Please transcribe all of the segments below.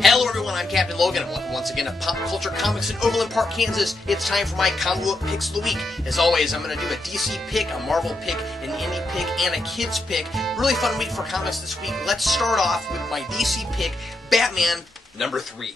Hello everyone, I'm Captain Logan, and welcome once again to Pop Culture Comics in Overland Park, Kansas. It's time for my comic book picks of the week. As always, I'm going to do a DC pick, a Marvel pick, an indie pick, and a kids pick. Really fun week for comics this week. Let's start off with my DC pick, Batman #3.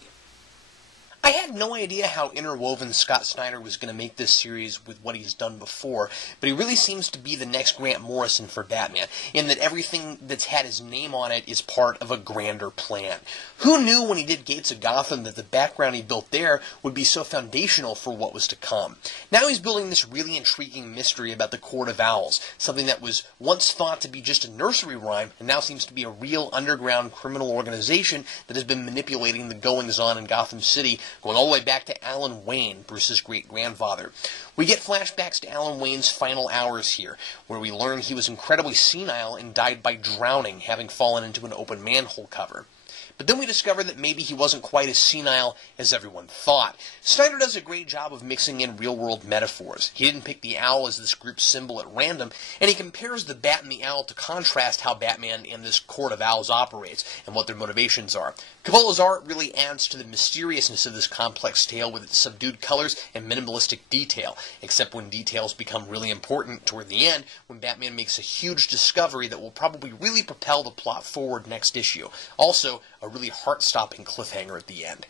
I had no idea how interwoven Scott Snyder was going to make this series with what he's done before, but he really seems to be the next Grant Morrison for Batman, in that everything that's had his name on it is part of a grander plan. Who knew when he did Gates of Gotham that the background he built there would be so foundational for what was to come? Now he's building this really intriguing mystery about the Court of Owls, something that was once thought to be just a nursery rhyme, and now seems to be a real underground criminal organization that has been manipulating the goings-on in Gotham City, going all the way back to Alan Wayne, Bruce's great-grandfather. We get flashbacks to Alan Wayne's final hours here, where we learn he was incredibly senile and died by drowning, having fallen into an open manhole cover. But then we discover that maybe he wasn't quite as senile as everyone thought. Snyder does a great job of mixing in real-world metaphors. He didn't pick the owl as this group's symbol at random, and he compares the bat and the owl to contrast how Batman and this Court of Owls operates, and what their motivations are. Capullo's art really adds to the mysteriousness of this complex tale with its subdued colors and minimalistic detail, except when details become really important toward the end, when Batman makes a huge discovery that will probably really propel the plot forward next issue. Also, a really heart-stopping cliffhanger at the end.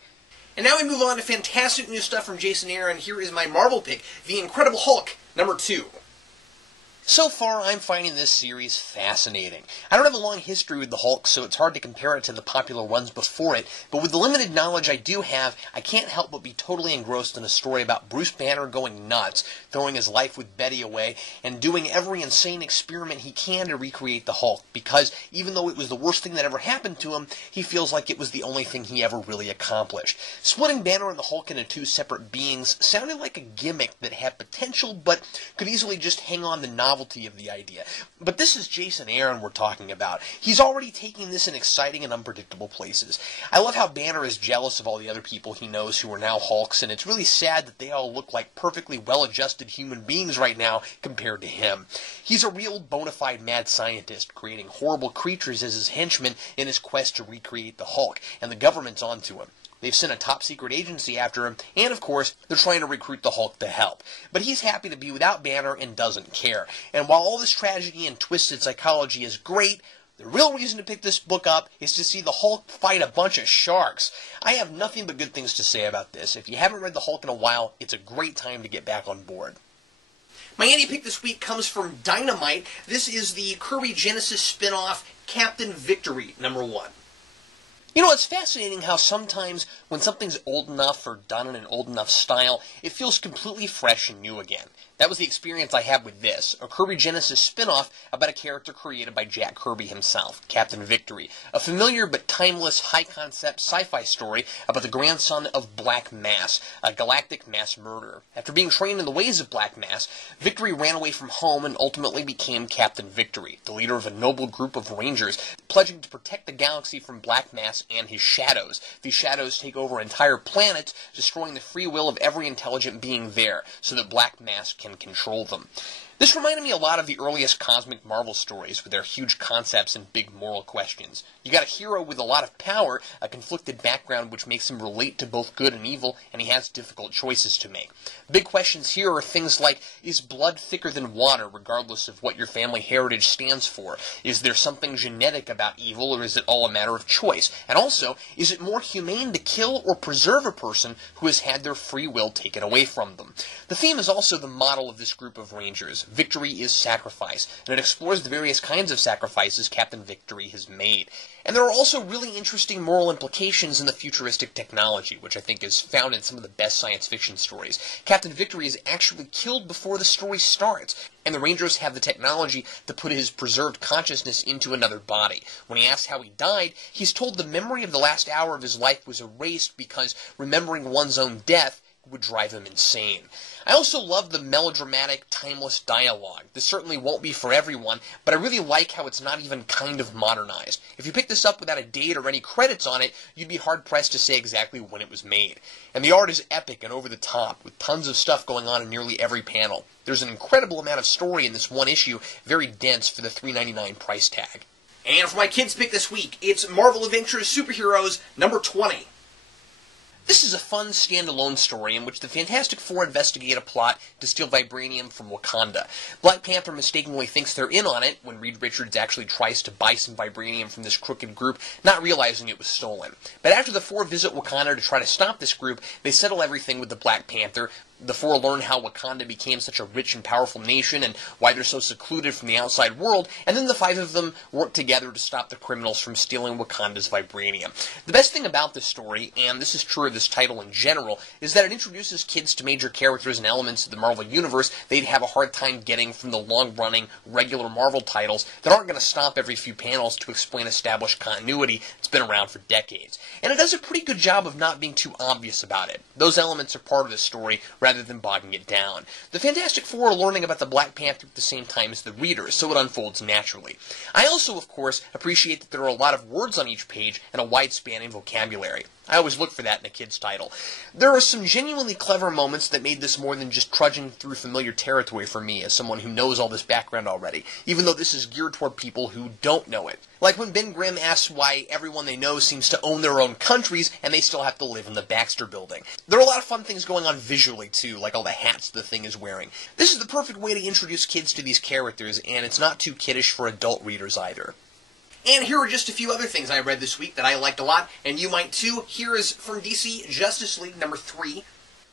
And now we move on to fantastic new stuff from Jason Aaron. Here is my Marvel pick, The Incredible Hulk #2. So far, I'm finding this series fascinating. I don't have a long history with the Hulk, so it's hard to compare it to the popular ones before it, but with the limited knowledge I do have, I can't help but be totally engrossed in a story about Bruce Banner going nuts, throwing his life with Betty away, and doing every insane experiment he can to recreate the Hulk, because even though it was the worst thing that ever happened to him, he feels like it was the only thing he ever really accomplished. Splitting Banner and the Hulk into two separate beings sounded like a gimmick that had potential, but could easily just hang on the novelty of the idea. But this is Jason Aaron we're talking about. He's already taking this in exciting and unpredictable places. I love how Banner is jealous of all the other people he knows who are now Hulks, and it's really sad that they all look like perfectly well-adjusted human beings right now compared to him. He's a real bona fide mad scientist, creating horrible creatures as his henchmen in his quest to recreate the Hulk, and the government's onto him. They've sent a top-secret agency after him, and of course, they're trying to recruit the Hulk to help. But he's happy to be without Banner and doesn't care. And while all this tragedy and twisted psychology is great, the real reason to pick this book up is to see the Hulk fight a bunch of sharks. I have nothing but good things to say about this. If you haven't read the Hulk in a while, it's a great time to get back on board. My indie pick this week comes from Dynamite. This is the Kirby Genesis spin-off, Captain Victory #1. You know, it's fascinating how sometimes when something's old enough or done in an old enough style, it feels completely fresh and new again. That was the experience I had with this, a Kirby Genesis spin-off about a character created by Jack Kirby himself, Captain Victory, a familiar but timeless, high-concept sci-fi story about the grandson of Black Mass, a galactic mass murderer. After being trained in the ways of Black Mass, Victory ran away from home and ultimately became Captain Victory, the leader of a noble group of Rangers, pledging to protect the galaxy from Black Mass and his shadows. These shadows take over entire planets, destroying the free will of every intelligent being there, so that Black Mass can control them. This reminded me a lot of the earliest cosmic Marvel stories with their huge concepts and big moral questions. You got a hero with a lot of power, a conflicted background which makes him relate to both good and evil, and he has difficult choices to make. Big questions here are things like, is blood thicker than water regardless of what your family heritage stands for? Is there something genetic about evil, or is it all a matter of choice? And also, is it more humane to kill or preserve a person who has had their free will taken away from them? The theme is also the model of this group of Rangers. Victory is sacrifice, and it explores the various kinds of sacrifices Captain Victory has made. And there are also really interesting moral implications in the futuristic technology, which I think is found in some of the best science fiction stories. Captain Victory is actually killed before the story starts, and the Rangers have the technology to put his preserved consciousness into another body. When he asks how he died, he's told the memory of the last hour of his life was erased because remembering one's own death would drive him insane. I also love the melodramatic, timeless dialogue. This certainly won't be for everyone, but I really like how it's not even kind of modernized. If you pick this up without a date or any credits on it, you'd be hard-pressed to say exactly when it was made. And the art is epic and over the top, with tons of stuff going on in nearly every panel. There's an incredible amount of story in this one issue, very dense for the $3.99 price tag. And for my kids pick this week, it's Marvel Adventures Superheroes number 20. This is a fun standalone story in which the Fantastic Four investigate a plot to steal vibranium from Wakanda. Black Panther mistakenly thinks they're in on it when Reed Richards actually tries to buy some vibranium from this crooked group, not realizing it was stolen. But after the four visit Wakanda to try to stop this group, they settle everything with the Black Panther. The four learn how Wakanda became such a rich and powerful nation and why they're so secluded from the outside world, and then the five of them work together to stop the criminals from stealing Wakanda's vibranium. The best thing about this story, and this is true of this title in general, is that it introduces kids to major characters and elements of the Marvel Universe they'd have a hard time getting from the long-running, regular Marvel titles that aren't going to stop every few panels to explain established continuity that's been around for decades. And it does a pretty good job of not being too obvious about it. Those elements are part of the story, rather than bogging it down. The Fantastic Four are learning about the Black Panther at the same time as the readers, so it unfolds naturally. I also, of course, appreciate that there are a lot of words on each page and a wide-spanning vocabulary. I always look for that in a kid's title. There are some genuinely clever moments that made this more than just trudging through familiar territory for me as someone who knows all this background already, even though this is geared toward people who don't know it. Like when Ben Grimm asks why everyone they know seems to own their own countries and they still have to live in the Baxter Building. There are a lot of fun things going on visually too, like all the hats the thing is wearing. This is the perfect way to introduce kids to these characters, and it's not too kiddish for adult readers either. And here are just a few other things I read this week that I liked a lot, and you might too. Here is from DC Justice League number 3.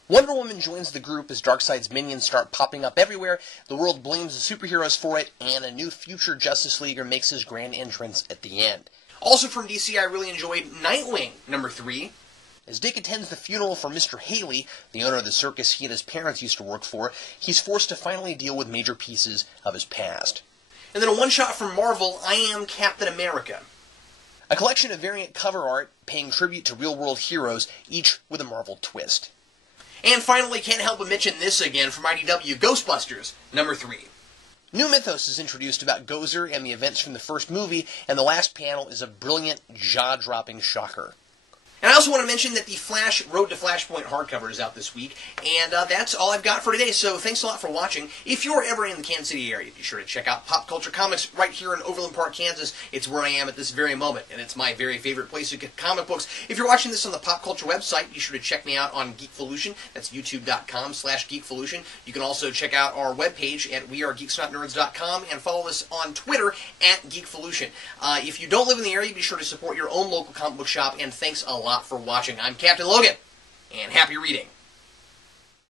Wonder Woman joins the group as Darkseid's minions start popping up everywhere, the world blames the superheroes for it, and a new future Justice Leaguer makes his grand entrance at the end. Also from DC, I really enjoyed Nightwing number 3. As Dick attends the funeral for Mr. Haley, the owner of the circus he and his parents used to work for, he's forced to finally deal with major pieces of his past. And then a one-shot from Marvel, I Am Captain America. A collection of variant cover art paying tribute to real-world heroes, each with a Marvel twist. And finally, can't help but mention this again from IDW, Ghostbusters, number 3. New mythos is introduced about Gozer and the events from the first movie, and the last panel is a brilliant, jaw-dropping shocker. And I also want to mention that the Flash Road to Flashpoint hardcover is out this week, and that's all I've got for today, so thanks a lot for watching. If you're ever in the Kansas City area, be sure to check out Pop Culture Comics right here in Overland Park, Kansas. It's where I am at this very moment, and it's my very favorite place to get comic books. If you're watching this on the Pop Culture website, be sure to check me out on Geekvolution. That's youtube.com/Geekvolution. You can also check out our webpage at wearegeeksnotnerds.com and follow us on Twitter at Geekvolution. If you don't live in the area, be sure to support your own local comic book shop, and thanks a lot for watching. I'm Captain Logan, and happy reading.